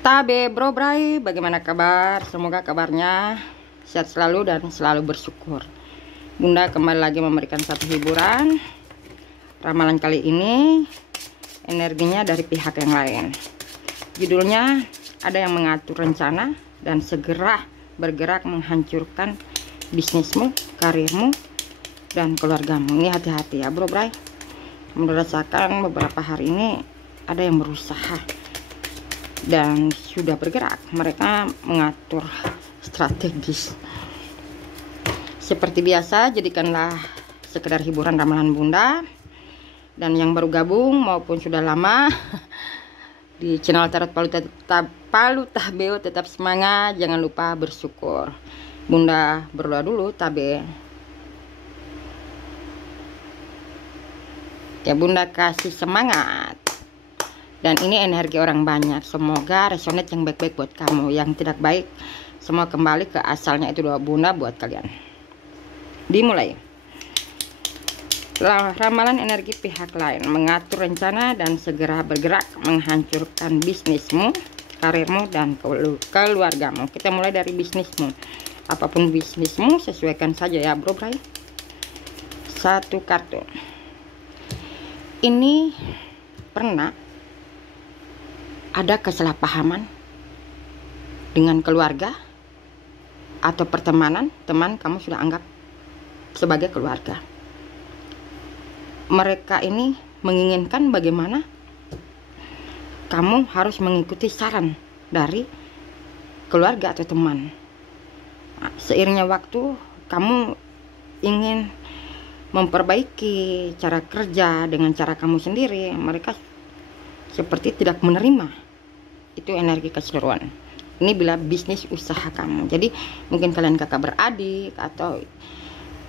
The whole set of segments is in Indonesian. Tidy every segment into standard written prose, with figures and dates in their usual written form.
Tabe Bro Bray, bagaimana kabar? Semoga kabarnya sehat selalu dan selalu bersyukur. Bunda kembali lagi memberikan satu hiburan. Ramalan kali ini energinya dari pihak yang lain. Judulnya ada yang mengatur rencana dan segera bergerak menghancurkan bisnismu, karirmu, dan keluargamu. Ini hati-hati ya Bro Bray. Kamu rasakan beberapa hari ini ada yang berusaha dan sudah bergerak. Mereka mengatur strategis. Seperti biasa, jadikanlah sekedar hiburan ramalan Bunda. Dan yang baru gabung maupun sudah lama di channel Tarot Palu Tahbeo, tetap semangat, jangan lupa bersyukur. Bunda berdoa dulu Tabe. Ya Bunda kasih semangat. Dan ini energi orang banyak. Semoga resonate yang baik-baik buat kamu. Yang tidak baik semua kembali ke asalnya. Itu doa Bunda buat kalian. Dimulai. Ramalan energi pihak lain. Mengatur rencana dan segera bergerak menghancurkan bisnismu, karirmu, dan keluargamu. Kita mulai dari bisnismu. Apapun bisnismu, sesuaikan saja ya Bro Bray. Satu kartu. Ini pernah ada kesalahpahaman dengan keluarga atau pertemanan. Teman kamu sudah anggap sebagai keluarga. Mereka ini menginginkan bagaimana kamu harus mengikuti saran dari keluarga atau teman. Seiringnya waktu kamu ingin memperbaiki cara kerja dengan cara kamu sendiri. Mereka seperti tidak menerima. Itu energi keseluruhan. Ini bila bisnis usaha kamu. Jadi mungkin kalian kakak beradik atau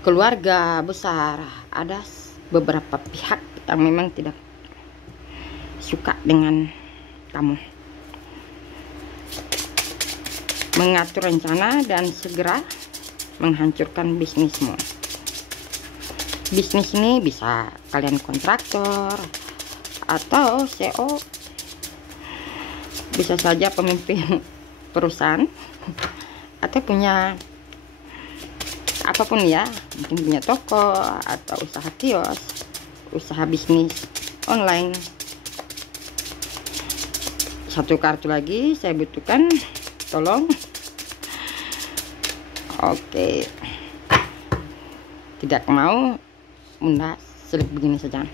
keluarga besar, ada beberapa pihak yang memang tidak suka dengan kamu. Mengatur rencana dan segera menghancurkan bisnismu. Bisnis ini bisa kalian kontraktor atau CEO, bisa saja pemimpin perusahaan, atau punya apapun ya, mungkin punya toko atau usaha kios, usaha bisnis online. Satu kartu lagi saya butuhkan, tolong. Oke, tidak mau Bunda selip begini saja.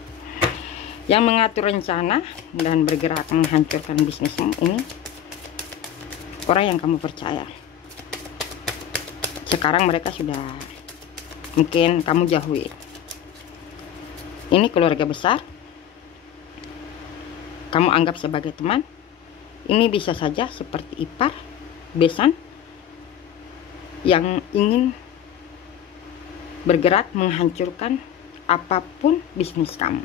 Yang mengatur rencana dan bergerak menghancurkan bisnismu ini orang yang kamu percaya. Sekarang mereka sudah mungkin kamu jauhi. Ini keluarga besar, kamu anggap sebagai teman. Ini bisa saja seperti ipar, besan yang ingin bergerak menghancurkan apapun bisnis kamu.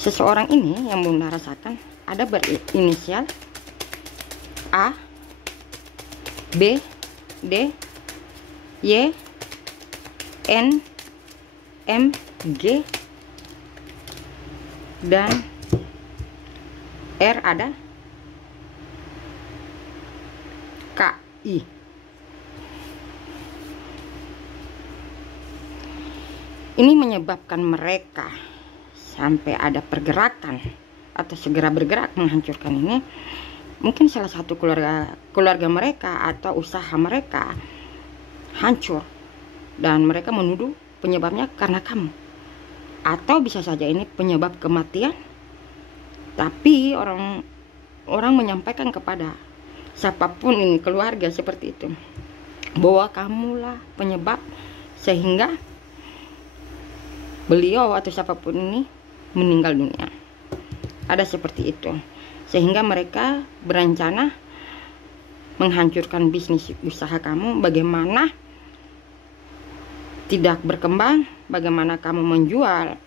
Seseorang ini yang Bunda rasakan ada berinisial A, B, D, Y, N, M, G, dan R ada, K, I. Ini menyebabkan mereka sampai ada pergerakan atau segera bergerak menghancurkan ini. Mungkin salah satu keluarga mereka atau usaha mereka hancur dan mereka menuduh penyebabnya karena kamu, atau bisa saja ini penyebab kematian, tapi orang menyampaikan kepada siapapun ini keluarga seperti itu bahwa kamulah penyebab sehingga beliau atau siapapun ini meninggal dunia. Ada seperti itu, sehingga mereka berencana menghancurkan bisnis usaha kamu. Bagaimana tidak berkembang, bagaimana kamu menjual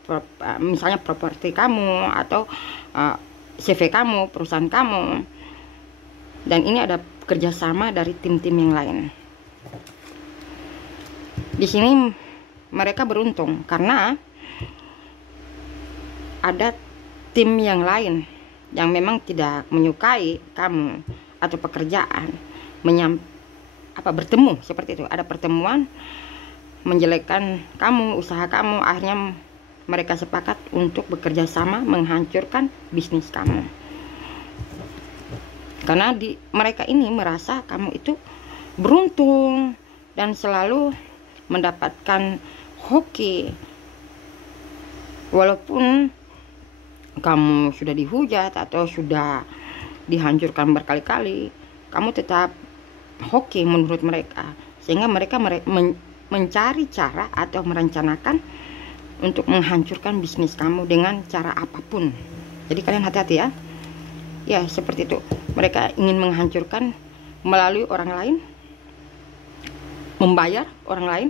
misalnya properti kamu atau CV kamu, perusahaan kamu. Dan ini ada kerjasama dari tim-tim yang lain. Di sini mereka beruntung karena ada tim yang lain yang memang tidak menyukai kamu atau pekerjaan, bertemu seperti itu, ada pertemuan menjelekkan kamu, usaha kamu, akhirnya mereka sepakat untuk bekerja sama menghancurkan bisnis kamu. Karena mereka ini merasa kamu itu beruntung dan selalu mendapatkan hoki, walaupun kamu sudah dihujat atau sudah dihancurkan berkali-kali, kamu tetap hoki menurut mereka, sehingga mereka mencari cara atau merencanakan untuk menghancurkan bisnis kamu dengan cara apapun. Jadi kalian hati-hati ya. Ya, seperti itu. Mereka ingin menghancurkan melalui orang lain, membayar orang lain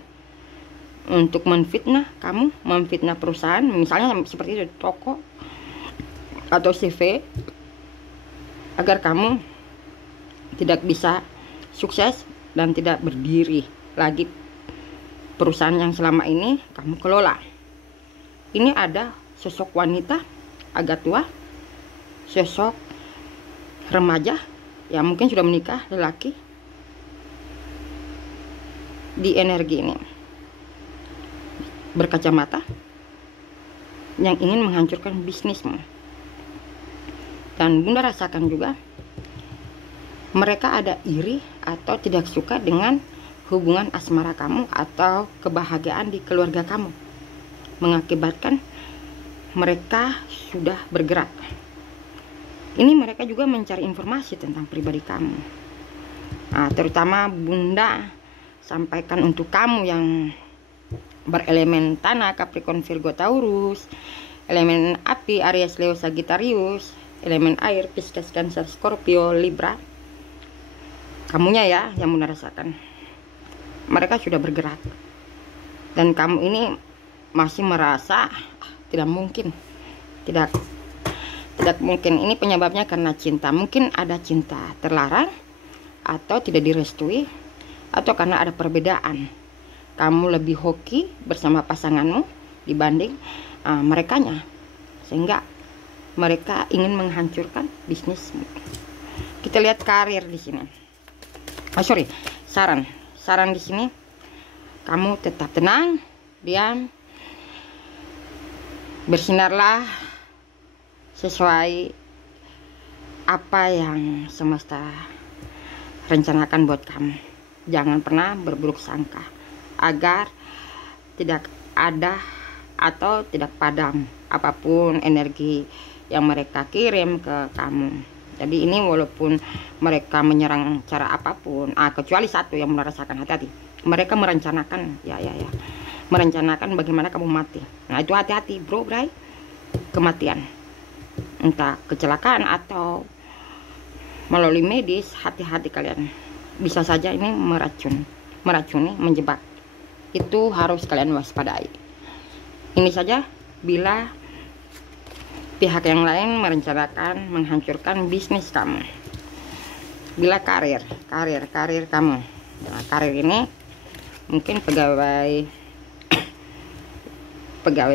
untuk menfitnah kamu, memfitnah perusahaan, misalnya seperti itu, toko atau CV, agar kamu tidak bisa sukses dan tidak berdiri lagi perusahaan yang selama ini kamu kelola. Ini ada sosok wanita agak tua, sosok remaja yang mungkin sudah menikah, lelaki, di energi ini berkacamata yang ingin menghancurkan bisnismu. Dan Bunda rasakan juga mereka ada iri atau tidak suka dengan hubungan asmara kamu atau kebahagiaan di keluarga kamu, mengakibatkan mereka sudah bergerak. Ini mereka juga mencari informasi tentang pribadi kamu. Nah, terutama Bunda sampaikan untuk kamu yang berelemen tanah, Capricorn, Virgo, Taurus, elemen api, Aries, Leo, Sagittarius, elemen air, Pisces, Cancer, Scorpio, Libra. Kamunya ya yang Bunda rasakan. Mereka sudah bergerak. Dan kamu ini masih merasa tidak mungkin. Tidak mungkin. Ini penyebabnya karena cinta. Mungkin ada cinta terlarang atau tidak direstui, atau karena ada perbedaan. Kamu lebih hoki bersama pasanganmu dibanding merekanya, sehingga mereka ingin menghancurkan bisnismu. Kita lihat karir di sini. Saran di sini, kamu tetap tenang, diam, bersinarlah sesuai apa yang semesta rencanakan buat kamu. Jangan pernah berburuk sangka, agar tidak ada atau tidak padam apapun energi yang mereka kirim ke kamu. Jadi ini walaupun mereka menyerang cara apapun, kecuali satu yang merasakan, hati-hati. Mereka merencanakan, merencanakan bagaimana kamu mati. Nah itu hati-hati bro, bray. Kematian, entah kecelakaan atau melalui medis, hati-hati kalian. Bisa saja ini meracuni, menjebak. Itu harus kalian waspadai. Ini saja bila pihak yang lain merencanakan menghancurkan bisnis kamu. Bila karir kamu, nah, karir ini mungkin pegawai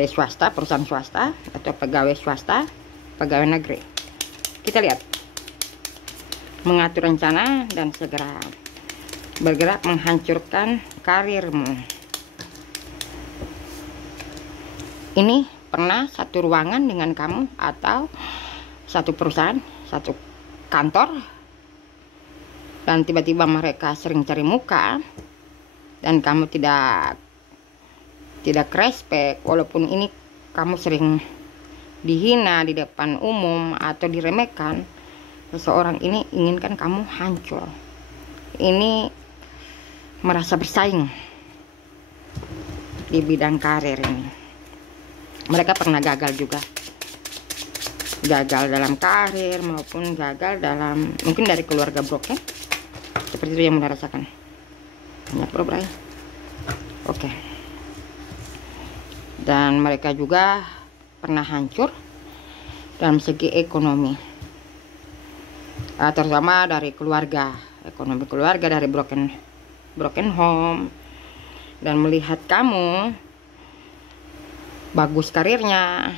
swasta, perusahaan swasta, atau pegawai swasta, pegawai negeri. Kita lihat, mengatur rencana dan segera bergerak menghancurkan karirmu. Ini pernah satu ruangan dengan kamu atau satu perusahaan, satu kantor, dan tiba-tiba mereka sering cari muka dan kamu tidak respect, walaupun ini kamu sering dihina di depan umum atau diremehkan. Seseorang ini inginkan kamu hancur. Ini merasa bersaing di bidang karir ini. Mereka pernah gagal juga, gagal dalam karir maupun gagal dalam mungkin dari keluarga broken. Seperti itu yang Bunda rasakan. Banyak bro, bray. Oke. Dan mereka juga pernah hancur dalam segi ekonomi, terutama dari keluarga, ekonomi keluarga, dari broken home. Dan melihat kamu bagus karirnya,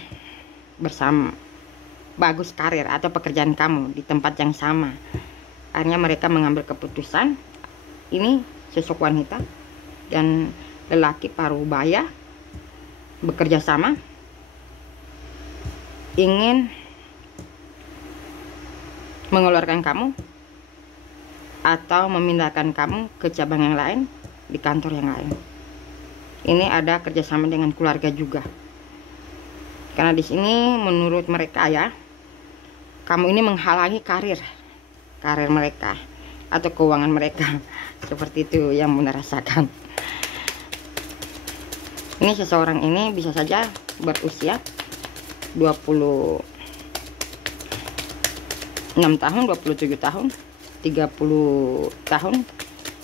bersama bagus karir atau pekerjaan kamu di tempat yang sama. Akhirnya mereka mengambil keputusan, ini sosok wanita dan lelaki parubaya bekerja sama, ingin mengeluarkan kamu atau memindahkan kamu ke cabang yang lain, di kantor yang lain. Ini ada kerjasama dengan keluarga juga, karena di sini menurut mereka ya, kamu ini menghalangi karir mereka atau keuangan mereka. Seperti itu yang Bunda rasakan. Ini seseorang ini bisa saja berusia 26 tahun, 27 tahun, 30 tahun,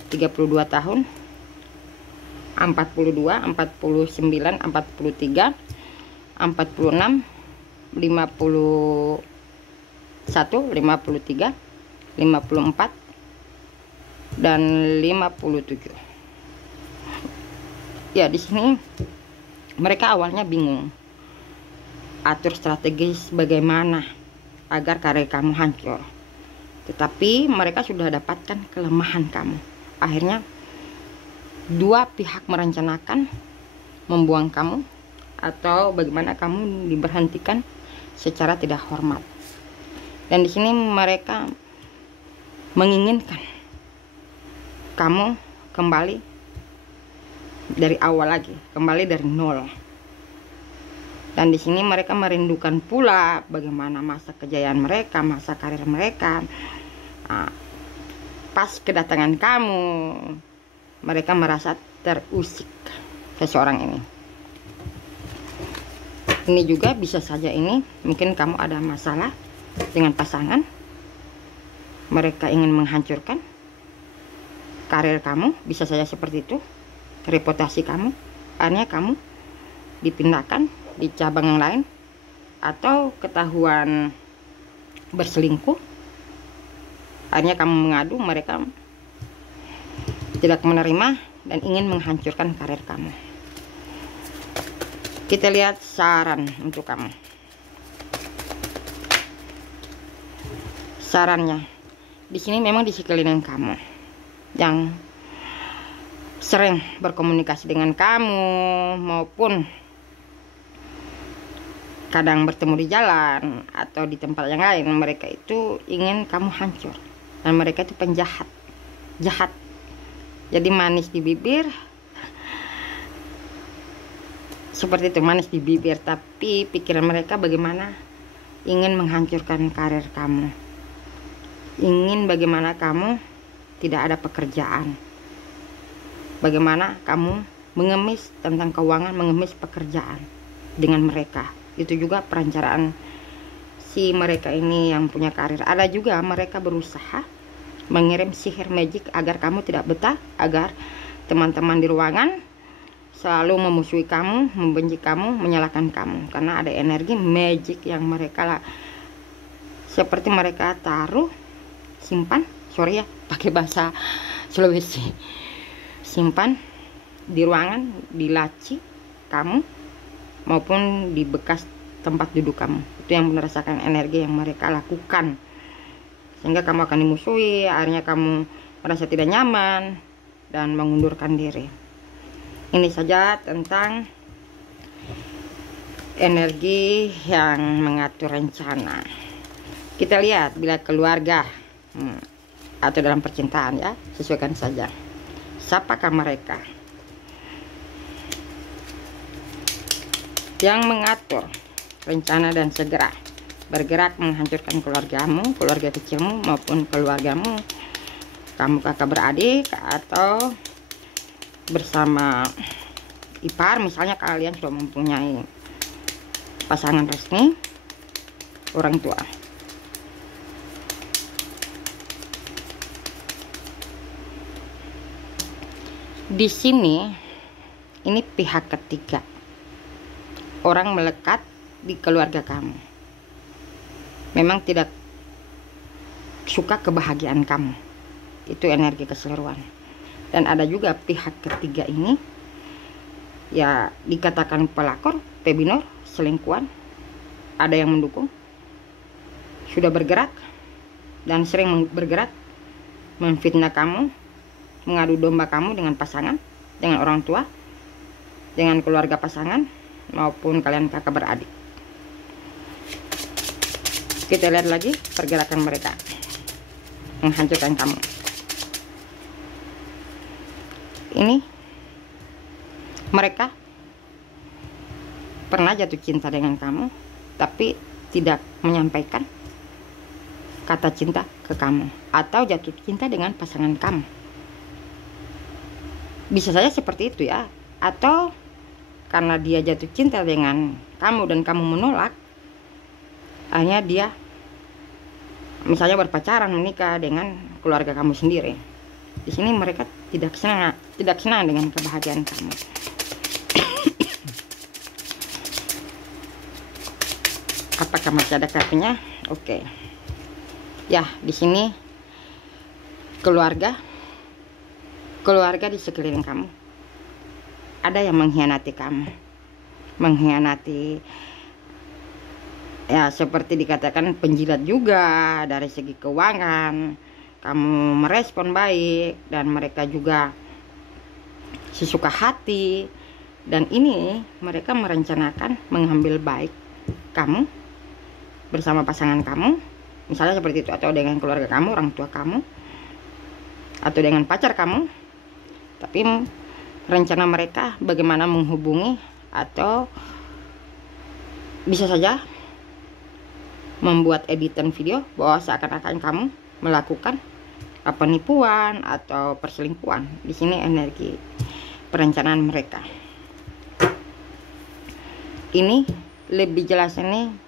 32 tahun, 42, 49, 43, 46, 51, 53, 54 dan 57. Ya, di sini mereka awalnya bingung atur strategis bagaimana agar karir kamu hancur. Tetapi mereka sudah dapatkan kelemahan kamu. Akhirnya dua pihak merencanakan membuang kamu atau bagaimana kamu diberhentikan secara tidak hormat. Dan di sini mereka menginginkan kamu kembali dari awal lagi, kembali dari nol. Dan di sini mereka merindukan pula bagaimana masa kejayaan mereka, masa karir mereka. Pas kedatangan kamu, mereka merasa terusik seseorang ini. Ini juga bisa saja ini mungkin kamu ada masalah dengan pasangan. Mereka ingin menghancurkan karir kamu, bisa saja seperti itu, reputasi kamu. Akhirnya kamu dipindahkan di cabang yang lain atau ketahuan berselingkuh. Akhirnya kamu mengadu, mereka tidak menerima dan ingin menghancurkan karir kamu. Kita lihat saran untuk kamu. Sarannya, di sini memang di sekeliling kamu yang sering berkomunikasi dengan kamu maupun kadang bertemu di jalan atau di tempat yang lain, mereka itu ingin kamu hancur. Dan mereka itu penjahat, jahat. Jadi manis di bibir, seperti itu, manis di bibir, tapi pikiran mereka bagaimana ingin menghancurkan karir kamu, ingin bagaimana kamu tidak ada pekerjaan, bagaimana kamu mengemis tentang keuangan, mengemis pekerjaan dengan mereka. Itu juga perencanaan si mereka ini yang punya karir. Ada juga mereka berusaha mengirim sihir magic agar kamu tidak betah, agar teman-teman di ruangan selalu memusuhi kamu, membenci kamu, menyalahkan kamu, karena ada energi magic yang mereka seperti mereka taruh, simpan, sorry ya pakai bahasa Sulawesi, simpan di ruangan, di laci kamu maupun di bekas tempat duduk kamu. Itu yang merasakan energi yang mereka lakukan, sehingga kamu akan dimusuhi. Akhirnya kamu merasa tidak nyaman dan mengundurkan diri. Ini saja tentang energi yang mengatur rencana. Kita lihat bila keluarga atau dalam percintaan ya, sesuaikan saja. Siapakah mereka yang mengatur rencana dan segera bergerak menghancurkan keluargamu, keluarga kecilmu maupun keluargamu, kamu kakak beradik atau bersama ipar, misalnya kalian sudah mempunyai pasangan resmi, orang tua. Di sini ini pihak ketiga, orang melekat di keluarga kamu, memang tidak suka kebahagiaan kamu. Itu energi keseluruhan. Dan ada juga pihak ketiga ini ya dikatakan pelakor, pebinor, selingkuhan, ada yang mendukung, sudah bergerak dan sering bergerak memfitnah kamu, mengadu domba kamu dengan pasangan, dengan orang tua, dengan keluarga pasangan, maupun kalian kakak beradik. Kita lihat lagi pergerakan mereka menghancurkan kamu. Ini mereka pernah jatuh cinta dengan kamu, tapi tidak menyampaikan kata cinta ke kamu, atau jatuh cinta dengan pasangan kamu. Bisa saja seperti itu ya, atau karena dia jatuh cinta dengan kamu dan kamu menolak, akhirnya dia misalnya berpacaran, menikah dengan keluarga kamu sendiri. Di sini mereka tidak senang dengan kebahagiaan kamu. Apakah masih ada kartunya? Oke. Ya, di sini keluarga di sekeliling kamu. Ada yang mengkhianati kamu. Mengkhianati, ya seperti dikatakan penjilat juga dari segi keuangan. Kamu merespon baik dan mereka juga sesuka hati. Dan ini mereka merencanakan mengambil baik kamu bersama pasangan kamu, misalnya seperti itu, atau dengan keluarga kamu, orang tua kamu, atau dengan pacar kamu. Tapi rencana mereka bagaimana menghubungi, atau bisa saja membuat editan video bahwa seakan-akan kamu melakukan penipuan atau perselingkuhan. Di sini energi perencanaan mereka. Ini lebih jelas, ini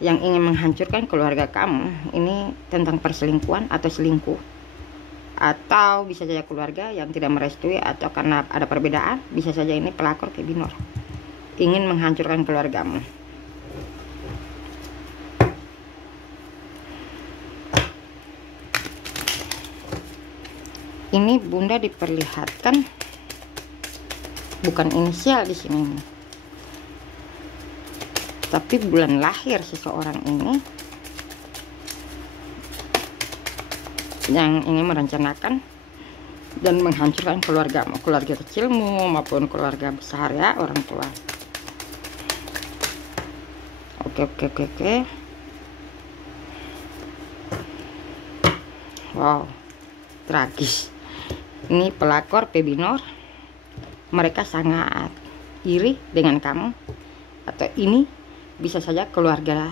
yang ingin menghancurkan keluarga kamu. Ini tentang perselingkuhan atau selingkuh, atau bisa saja keluarga yang tidak merestui, atau karena ada perbedaan. Bisa saja ini pelakor ke binor ingin menghancurkan keluargamu. Ini Bunda diperlihatkan bukan inisial di sini, tapi bulan lahir seseorang ini yang ingin merencanakan dan menghancurkan keluargamu, keluarga kecilmu maupun keluarga besar ya, orang tua. Oke. Wow, tragis. Ini pelakor P-binor, mereka sangat iri dengan kamu, atau ini bisa saja keluarga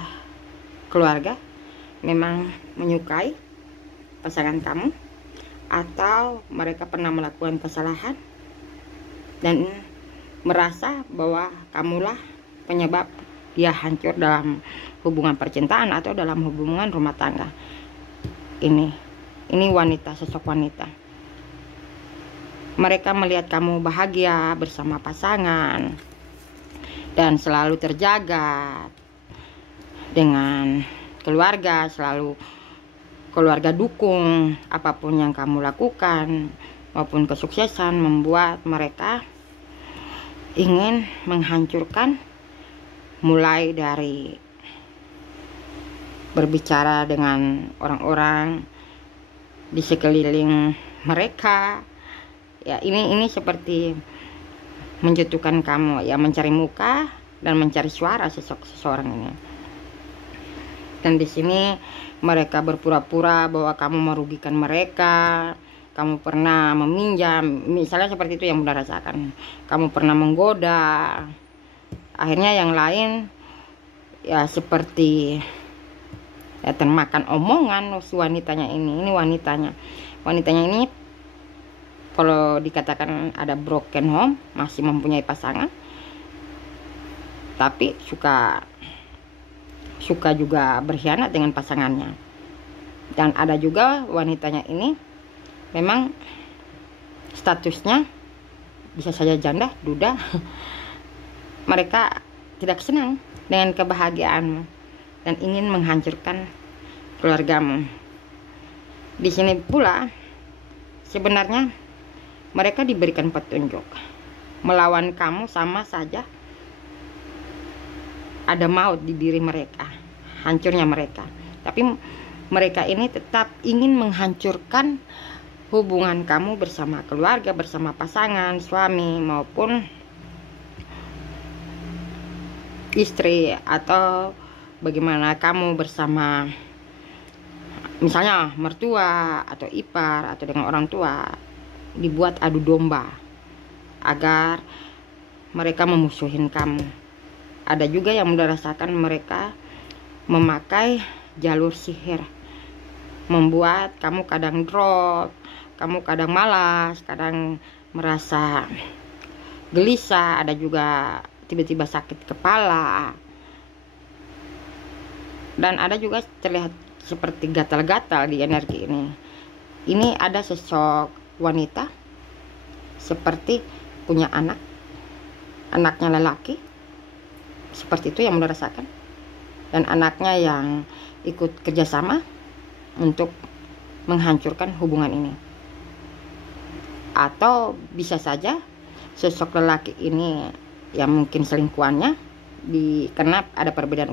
memang menyukai pasangan kamu, atau mereka pernah melakukan kesalahan dan merasa bahwa kamulah penyebab dia hancur dalam hubungan percintaan atau dalam hubungan rumah tangga. Ini wanita, sosok wanita. Mereka melihat kamu bahagia bersama pasangan dan selalu terjaga dengan keluarga, selalu keluarga dukung apapun yang kamu lakukan maupun kesuksesan, membuat mereka ingin menghancurkan, mulai dari berbicara dengan orang-orang di sekeliling mereka. Ya, ini seperti menjatuhkan kamu, ya, mencari muka dan mencari suara seseorang ini. Dan di sini mereka berpura-pura bahwa kamu merugikan mereka, kamu pernah meminjam, misalnya seperti itu yang Bunda rasakan. Kamu pernah menggoda, akhirnya yang lain ya seperti ya termakan omongan si wanitanya ini wanitanya ini kalau dikatakan ada broken home, masih mempunyai pasangan, tapi suka juga berkhianat dengan pasangannya. Dan ada juga wanitanya ini memang statusnya bisa saja janda, duda. Mereka tidak senang dengan kebahagiaanmu dan ingin menghancurkan keluargamu. Di sini pula sebenarnya mereka diberikan petunjuk. Melawan kamu sama saja ada maut di diri mereka, hancurnya mereka. Tapi mereka ini tetap ingin menghancurkan hubungan kamu bersama keluarga, bersama pasangan, suami maupun istri, atau bagaimana kamu bersama misalnya mertua atau ipar atau dengan orang tua, dibuat adu domba agar mereka memusuhin kamu. Ada juga yang sudah rasakan mereka memakai jalur sihir, membuat kamu kadang drop, kamu kadang malas, kadang merasa gelisah, ada juga tiba-tiba sakit kepala, dan ada juga terlihat seperti gatal-gatal di energi ini. Ini ada sosok wanita seperti punya anak, anaknya lelaki, seperti itu yang mudah rasakan, dan anaknya yang ikut kerjasama untuk menghancurkan hubungan ini. Atau bisa saja sosok lelaki ini yang mungkin selingkuhannya karena ada perbedaan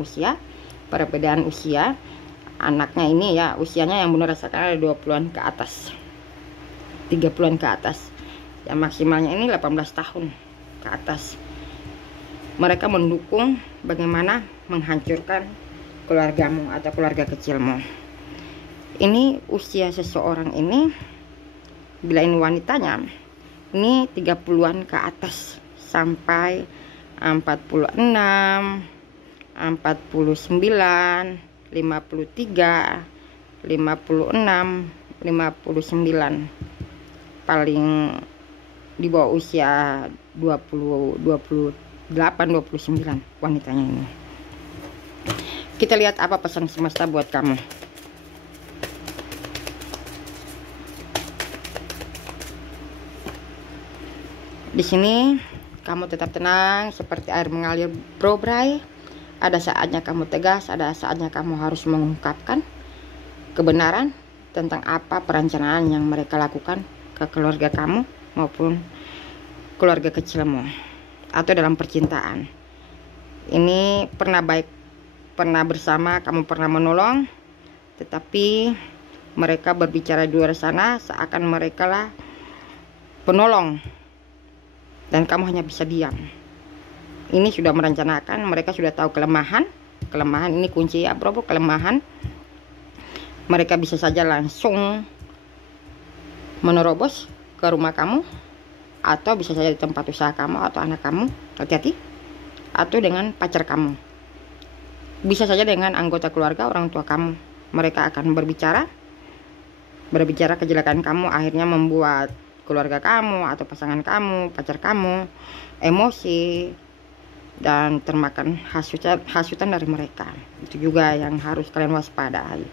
usia, anaknya ini ya usianya yang benar rasakan ada 20-an ke atas, 30-an ke atas, yang maksimalnya ini 18 tahun ke atas. Mereka mendukung bagaimana menghancurkan keluargamu atau keluarga kecilmu. Ini usia seseorang ini, bila ini wanitanya, ini 30-an ke atas sampai 46, 49, 53, 56, 59, paling di bawah usia 20, 28, 29 wanitanya ini. Kita lihat apa pesan semesta buat kamu. Di sini kamu tetap tenang seperti air mengalir, Bro Bray. Ada saatnya kamu tegas, ada saatnya kamu harus mengungkapkan kebenaran tentang apa perencanaan yang mereka lakukan ke keluarga kamu maupun keluarga kecilmu atau dalam percintaan. Ini pernah baik, pernah bersama, kamu pernah menolong, tetapi mereka berbicara di luar sana seakan mereka lah penolong dan kamu hanya bisa diam. Ini sudah merencanakan, mereka sudah tahu kelemahan ini kunci ya bro, kelemahan. Mereka bisa saja langsung menerobos ke rumah kamu, atau bisa saja di tempat usaha kamu atau anak kamu, hati-hati, atau dengan pacar kamu, bisa saja dengan anggota keluarga, orang tua kamu. Mereka akan berbicara kejelekan kamu, akhirnya membuat keluarga kamu atau pasangan kamu, pacar kamu emosi dan termakan hasutan dari mereka. Itu juga yang harus kalian waspadai.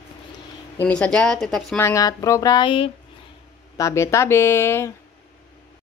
Ini saja, tetap semangat Bro Bray, tabe-tabe.